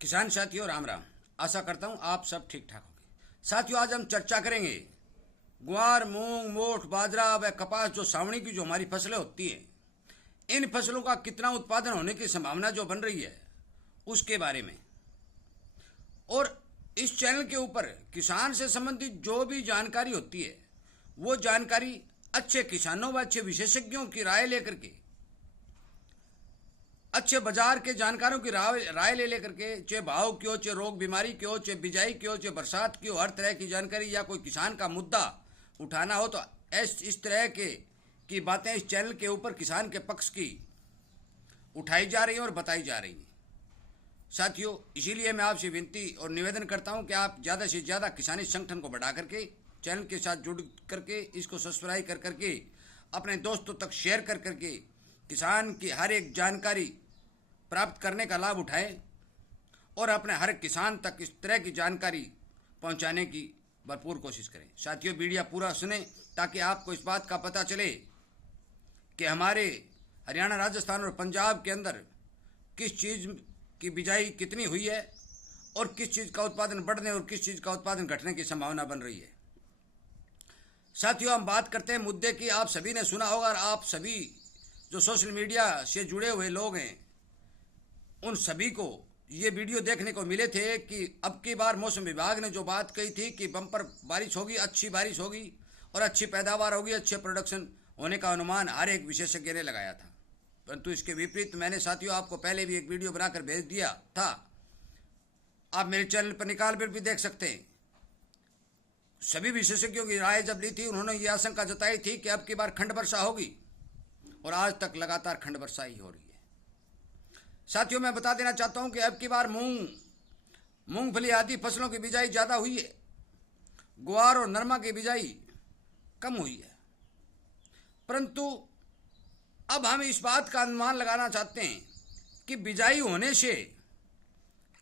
किसान साथियों राम राम। आशा करता हूँ आप सब ठीक ठाक होंगे। साथियों आज हम चर्चा करेंगे ग्वार, मूंग, मोठ, बाजरा व कपास जो सावणी की जो हमारी फसलें होती हैं, इन फसलों का कितना उत्पादन होने की संभावना जो बन रही है उसके बारे में। और इस चैनल के ऊपर किसान से संबंधित जो भी जानकारी होती है वो जानकारी अच्छे किसानों व अच्छे विशेषज्ञों की राय लेकर के, अच्छे बाजार के जानकारों की राय ले लेकर के, चाहे भाव की हो, चाहे रोग बीमारी की हो, चाहे बिजाई की हो, चाहे बरसात की हो, हर तरह की जानकारी या कोई किसान का मुद्दा उठाना हो तो इस तरह की बातें इस चैनल के ऊपर किसान के पक्ष की उठाई जा रही हैं और बताई जा रही हैं। साथियों इसीलिए मैं आपसे विनती और निवेदन करता हूं कि आप ज़्यादा से ज़्यादा किसानी संगठन को बढ़ा करके चैनल के साथ जुड़ करके इसको सब्सक्राइब कर करके अपने दोस्तों तक शेयर कर करके किसान की हर एक जानकारी प्राप्त करने का लाभ उठाएं और अपने हर किसान तक इस तरह की जानकारी पहुंचाने की भरपूर कोशिश करें। साथियों वीडियो पूरा सुने ताकि आपको इस बात का पता चले कि हमारे हरियाणा, राजस्थान और पंजाब के अंदर किस चीज़ की बिजाई कितनी हुई है और किस चीज़ का उत्पादन बढ़ने और किस चीज़ का उत्पादन घटने की संभावना बन रही है। साथियों हम बात करते हैं मुद्दे की। आप सभी ने सुना होगा और आप सभी जो सोशल मीडिया से जुड़े हुए लोग हैं उन सभी को ये वीडियो देखने को मिले थे कि अब की बार मौसम विभाग ने जो बात कही थी कि बम्पर बारिश होगी, अच्छी बारिश होगी और अच्छी पैदावार होगी, अच्छे प्रोडक्शन होने का अनुमान हर एक विशेषज्ञ ने लगाया था। परंतु इसके विपरीत मैंने साथियों आपको पहले भी एक वीडियो बनाकर भेज दिया था, आप मेरे चैनल पर निकाल कर भी देख सकते हैं। सभी विशेषज्ञों की राय जब ली थी उन्होंने ये आशंका जताई थी कि अब की बार खंड वर्षा होगी और आज तक लगातार खंड वर्षा ही हो रही है। साथियों मैं बता देना चाहता हूं कि अब की बार मूंगफली आदि फसलों की बिजाई ज़्यादा हुई है, ग्वार और नरमा की बिजाई कम हुई है। परंतु अब हम इस बात का अनुमान लगाना चाहते हैं कि बिजाई होने से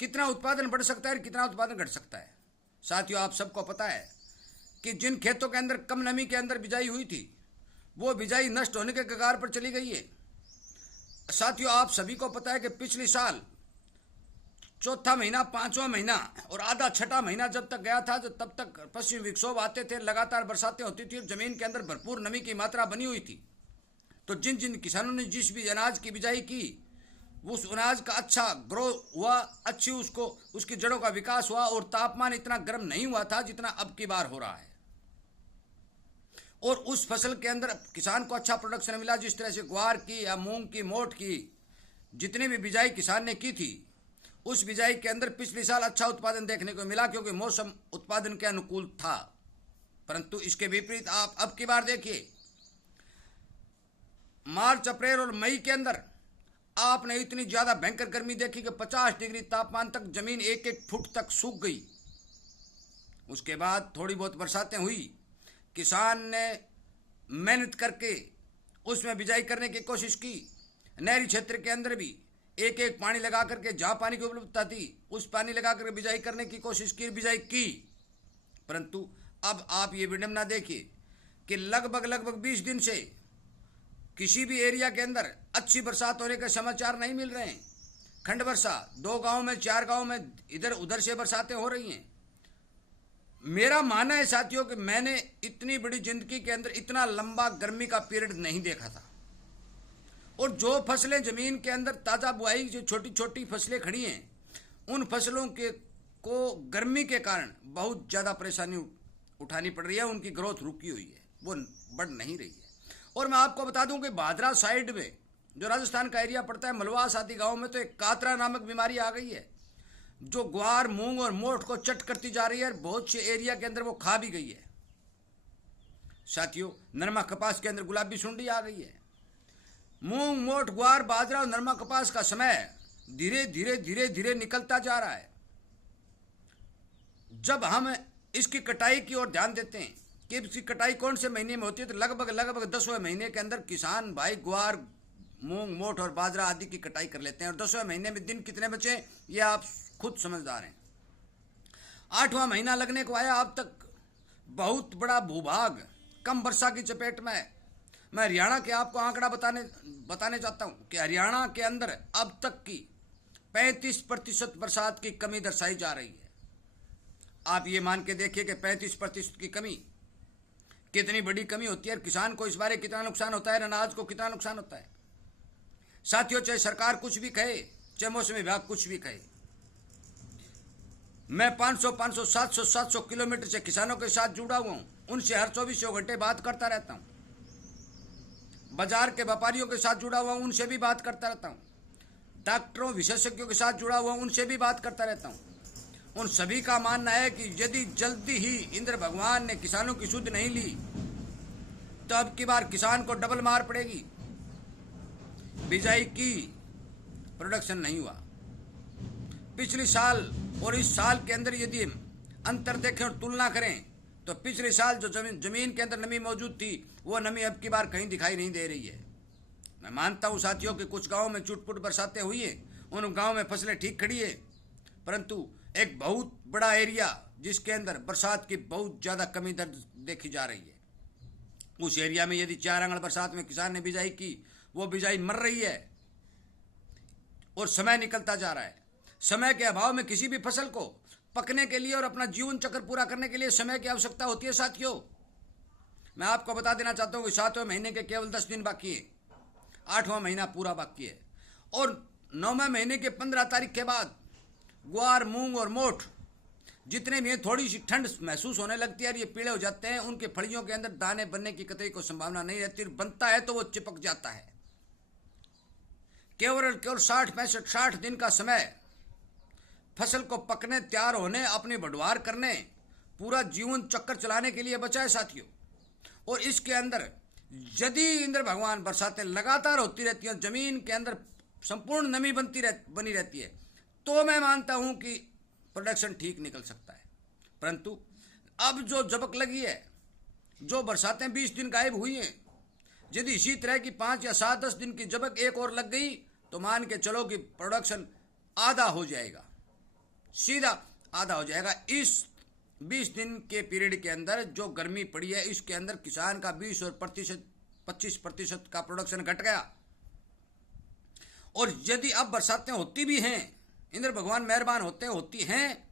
कितना उत्पादन बढ़ सकता है और कितना उत्पादन घट सकता है। साथियों आप सबको पता है कि जिन खेतों के अंदर कम नमी के अंदर बिजाई हुई थी वो बिजाई नष्ट होने के कगार पर चली गई है। साथियों आप सभी को पता है कि पिछले साल चौथा महीना, पांचवा महीना और आधा छठा महीना जब तक गया था तब तक पश्चिम विक्षोभ आते थे, लगातार बरसातें होती थी और जमीन के अंदर भरपूर नमी की मात्रा बनी हुई थी। तो जिन जिन किसानों ने जिस भी अनाज की बिजाई की उस अनाज का अच्छा ग्रो हुआ, अच्छी उसकी जड़ों का विकास हुआ और तापमान इतना गर्म नहीं हुआ था जितना अब की बार हो रहा है। और उस फसल के अंदर किसान को अच्छा प्रोडक्शन मिला। जिस तरह से ग्वार की या मूंग की, मोठ की जितनी भी बिजाई किसान ने की थी उस बिजाई के अंदर पिछले साल अच्छा उत्पादन देखने को मिला क्योंकि मौसम उत्पादन के अनुकूल था। परंतु इसके विपरीत आप अब की बार देखिए, मार्च, अप्रैल और मई के अंदर आपने इतनी ज़्यादा भयंकर गर्मी देखी कि 50 डिग्री तापमान तक जमीन एक एक फुट तक सूख गई। उसके बाद थोड़ी बहुत बरसातें हुई, किसान ने मेहनत करके उसमें बिजाई करने की कोशिश की। नहरी क्षेत्र के अंदर भी एक एक पानी लगा करके जहाँ पानी की उपलब्धता थी उस पानी लगा करके बिजाई करने की कोशिश की, बिजाई की। परंतु अब आप ये विडंबना देखिए कि लगभग 20 दिन से किसी भी एरिया के अंदर अच्छी बरसात होने के समाचार नहीं मिल रहे हैं। खंड वर्षा 2 गाँव में, 4 गाँव में इधर उधर से बरसातें हो रही हैं। मेरा मानना है साथियों कि मैंने इतनी बड़ी जिंदगी के अंदर इतना लंबा गर्मी का पीरियड नहीं देखा था। और जो फसलें जमीन के अंदर ताज़ा बुआई, जो छोटी छोटी फसलें खड़ी हैं उन फसलों को गर्मी के कारण बहुत ज़्यादा परेशानी उठानी पड़ रही है। उनकी ग्रोथ रुकी हुई है, वो बढ़ नहीं रही है। और मैं आपको बता दूं कि भादरा साइड में जो राजस्थान का एरिया पड़ता है, मलवास आदि गाँव में तो एक कातरा नामक बीमारी आ गई है जो ग्वार, मूंग और मोठ को चट करती जा रही है। बहुत से एरिया के अंदर वो खा भी गई है। साथियों नरमा कपास के अंदर गुलाबी सुंडी आ गई है। मूंग, मोठ, ग्वार, बाजरा और नरमा कपास का समय धीरे धीरे निकलता जा रहा है। जब हम इसकी कटाई की ओर ध्यान देते हैं कि इसकी कटाई कौन से महीने में होती है तो लगभग 10वें महीने के अंदर किसान भाई ग्वार, मूंग, मोठ और बाजरा आदि की कटाई कर लेते हैं। और 10वें महीने में दिन कितने बचे ये आप खुद समझदार हैं। 8वां महीना लगने को आया, अब तक बहुत बड़ा भूभाग कम वर्षा की चपेट में है। मैं हरियाणा के आपको आंकड़ा बताने चाहता हूं कि हरियाणा के अंदर अब तक की 35% बरसात की कमी दर्शाई जा रही है। आप ये मान के देखिए कि 35% की कमी कितनी बड़ी कमी होती है, और किसान को इस बारे कितना नुकसान होता है, अनाज को कितना नुकसान होता है। साथियों, चाहे सरकार कुछ भी कहे, चाहे मौसम विभाग कुछ भी कहे, मैं 500, 700 किलोमीटर से किसानों के साथ जुड़ा हुआ हूं, उनसे हर 24 घंटे बात करता रहता हूं। बाजार के व्यापारियों के साथ जुड़ा हुआ हूं, उनसे भी बात करता रहता हूं। डॉक्टरों, विशेषज्ञों के साथ जुड़ा हुआ हूं, उनसे भी बात करता रहता हूं। उन सभी का मानना है कि यदि जल्दी ही इंद्र भगवान ने किसानों की सुध नहीं ली तो अब की बार किसान को डबल मार पड़ेगी। बिजाई की प्रोडक्शन नहीं हुआ। पिछले साल और इस साल के अंदर यदि अंतर देखें और तुलना करें तो पिछले साल जो जमीन के अंदर नमी मौजूद थी, वो नमी अब की बार कहीं दिखाई नहीं दे रही है। मैं मानता हूं साथियों कि कुछ गांवों में चुटपुट बरसातें हुई है, उन गांव में फसलें ठीक खड़ी है, परंतु एक बहुत बड़ा एरिया जिसके अंदर बरसात की बहुत ज़्यादा कमी दर्ज देखी जा रही है, उस एरिया में यदि 4 आंगन बरसात में किसान ने बिजाई की, वो बिजाई मर रही है और समय निकलता जा रहा है। समय के अभाव में किसी भी फसल को पकने के लिए और अपना जीवन चक्र पूरा करने के लिए समय की आवश्यकता होती है। साथियों, मैं आपको बता देना चाहता हूं कि 7वें महीने के केवल 10 दिन बाकी है, 8वां महीना पूरा बाकी है, और 9वें महीने के 15 तारीख के बाद ग्वार, मूंग और मोठ जितने भी थोड़ी सी ठंड महसूस होने लगती है और ये पीले हो जाते हैं, उनके फलियों के अंदर दाने बनने की कतई को संभावना नहीं रहती। बनता है तो वो चिपक जाता है। केवल 60 दिन का समय फसल को पकने, तैयार होने, अपनी बढ़वार करने, पूरा जीवन चक्कर चलाने के लिए बचा है साथियों। और इसके अंदर यदि इंद्र भगवान बरसातें लगातार होती रहती हैं, जमीन के अंदर संपूर्ण नमी बनी रहती है, तो मैं मानता हूं कि प्रोडक्शन ठीक निकल सकता है। परंतु अब जो जबक लगी है, जो बरसातें 20 दिन गायब हुई हैं, यदि इसी तरह की 5 या 7-10 दिन की जबक एक और लग गई तो मान के चलो कि प्रोडक्शन आधा हो जाएगा, सीधा आधा हो जाएगा। इस 20 दिन के पीरियड के अंदर जो गर्मी पड़ी है, इसके अंदर किसान का 20 और 25% का प्रोडक्शन घट गया। और यदि अब बरसातें होती भी हैं, इंद्र भगवान मेहरबान होती हैं,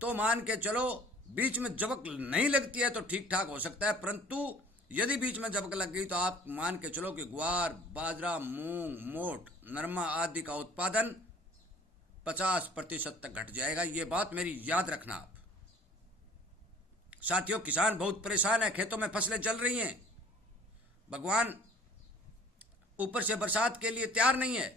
तो मान के चलो बीच में जबक नहीं लगती है तो ठीक ठाक हो सकता है। परंतु यदि बीच में जबक लग गई तो आप मान के चलो कि ग्वार, बाजरा, मूंग, मोठ, नरमा आदि का उत्पादन 50% तक घट जाएगा। ये बात मेरी याद रखना आप साथियों। किसान बहुत परेशान है, खेतों में फसलें जल रही हैं, भगवान ऊपर से बरसात के लिए तैयार नहीं है।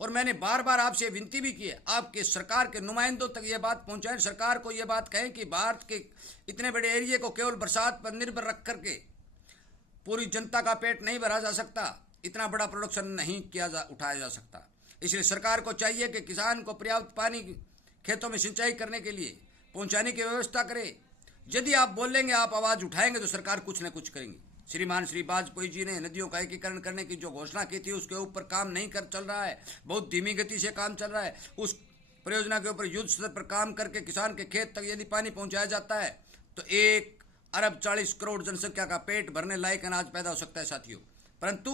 और मैंने बार बार आपसे विनती भी की है, आपके सरकार के नुमाइंदों तक ये बात पहुंचाएं, सरकार को ये बात कहें कि भारत के इतने बड़े एरिया को केवल बरसात पर निर्भर रख करके पूरी जनता का पेट नहीं भरा जा सकता, इतना बड़ा प्रोडक्शन नहीं उठाया जा सकता। इसलिए सरकार को चाहिए कि किसान को पर्याप्त पानी खेतों में सिंचाई करने के लिए पहुंचाने की व्यवस्था करे। यदि आप बोलेंगे, आप आवाज़ उठाएंगे तो सरकार कुछ न कुछ करेंगी। श्रीमान श्री वाजपेयी जी ने नदियों का एकीकरण करने की जो घोषणा की थी, उसके ऊपर काम नहीं चल रहा है, बहुत धीमी गति से काम चल रहा है। उस परियोजना के ऊपर युद्ध स्तर पर काम करके किसान के खेत तक यदि पानी पहुंचाया जाता है तो 1 अरब 40 करोड़ जनसंख्या का पेट भरने लायक अनाज पैदा हो सकता है साथियों। परंतु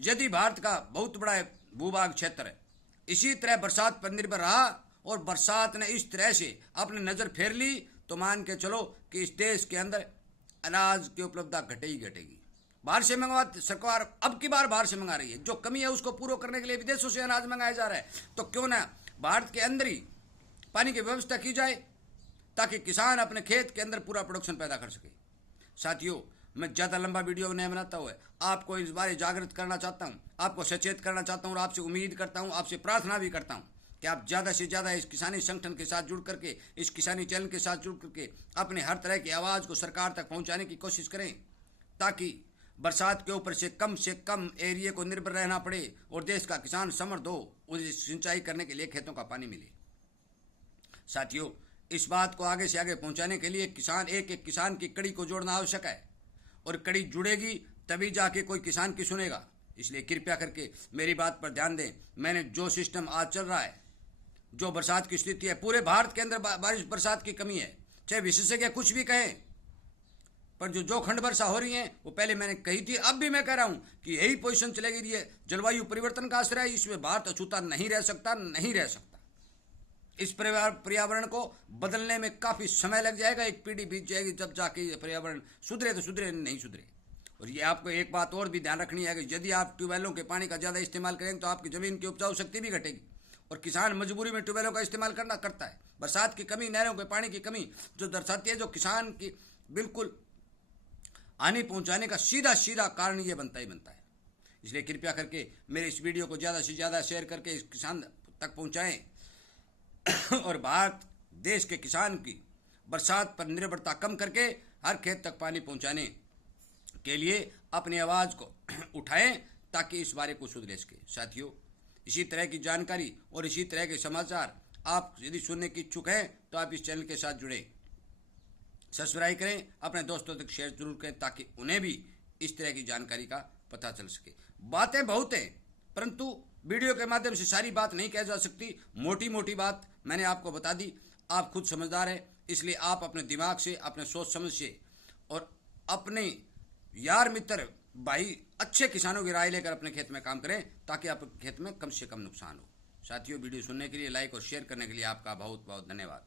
यदि भारत का बहुत बड़ा भूभाग क्षेत्र है इसी तरह बरसात पर निर्भर रहा और बरसात ने इस तरह से अपनी नज़र फेर ली, तो मान के चलो कि इस देश के अंदर अनाज की उपलब्धता घटेगी। बाहर से मंगवा, सरकार अब की बार बाहर से मंगा रही है, जो कमी है उसको पूरा करने के लिए विदेशों से अनाज मंगाया जा रहा है। तो क्यों ना भारत के अंदर ही पानी की व्यवस्था की जाए ताकि किसान अपने खेत के अंदर पूरा प्रोडक्शन पैदा कर सके। साथियों, मैं ज़्यादा लंबा वीडियो नहीं बनाता हुआ आपको इस बारे जागृत करना चाहता हूँ, आपको सचेत करना चाहता हूँ और आपसे उम्मीद करता हूँ, आपसे प्रार्थना भी करता हूँ कि आप ज़्यादा से ज़्यादा इस किसानी संगठन के साथ जुड़ करके, इस किसानी चैनल के साथ जुड़ करके अपने हर तरह की आवाज़ को सरकार तक पहुँचाने की कोशिश करें, ताकि बरसात के ऊपर से कम एरिया को निर्भर रहना पड़े और देश का किसान समृद्ध हो, उसे सिंचाई करने के लिए खेतों का पानी मिले। साथियों, इस बात को आगे से आगे पहुंचाने के लिए एक किसान की कड़ी को जोड़ना आवश्यक है, और कड़ी जुड़ेगी तभी जाके कोई किसान की सुनेगा। इसलिए कृपया करके मेरी बात पर ध्यान दें। मैंने जो सिस्टम आज चल रहा है, जो बरसात की स्थिति है, पूरे भारत के अंदर बरसात की कमी है, चाहे विशेषज्ञ कुछ भी कहें, पर जो खंड वर्षा हो रही है वो पहले मैंने कही थी, अब भी मैं कह रहा हूं कि यही पोजीशन चलेगी। ये जलवायु परिवर्तन का असर है, इसमें भारत अछूता नहीं रह सकता, नहीं रह सकता। इस पर्यावरण को बदलने में काफी समय लग जाएगा, एक पीढ़ी बीत जाएगी जब जाके ये पर्यावरण सुधरे, तो सुधरे नहीं सुधरे। और ये आपको एक बात और भी ध्यान रखनी है कि यदि आप ट्यूबवेलों के पानी का ज़्यादा इस्तेमाल करेंगे तो आपकी ज़मीन की उपजाऊ शक्ति भी घटेगी, और किसान मजबूरी में ट्यूबवेलों का इस्तेमाल करता है। बरसात की कमी, नहरों के पानी की कमी जो दर्शाती है, जो किसान की बिल्कुल हानि पहुंचाने का सीधा सीधा कारण ये बनता ही बनता है। इसलिए कृपया करके मेरे इस वीडियो को ज़्यादा से ज़्यादा शेयर करके इस किसान तक पहुंचाएं और भारत देश के किसान की बरसात पर निर्भरता कम करके हर खेत तक पानी पहुंचाने के लिए अपनी आवाज़ को उठाएं, ताकि इस बारे को सुधरे सके। साथियों, इसी तरह की जानकारी और इसी तरह के समाचार आप यदि सुनने की इच्छुक हैं तो आप इस चैनल के साथ जुड़ें, सब्सक्राइब करें, अपने दोस्तों तक शेयर जरूर करें, ताकि उन्हें भी इस तरह की जानकारी का पता चल सके। बातें बहुत हैं, परंतु वीडियो के माध्यम से सारी बात नहीं कह जा सकती। मोटी मोटी बात मैंने आपको बता दी। आप खुद समझदार हैं, इसलिए आप अपने दिमाग से, अपने सोच समझ से और अपने यार मित्र भाई अच्छे किसानों की राय लेकर अपने खेत में काम करें, ताकि आपके खेत में कम से कम नुकसान हो। साथियों, वीडियो सुनने के लिए, लाइक और शेयर करने के लिए आपका बहुत बहुत धन्यवाद।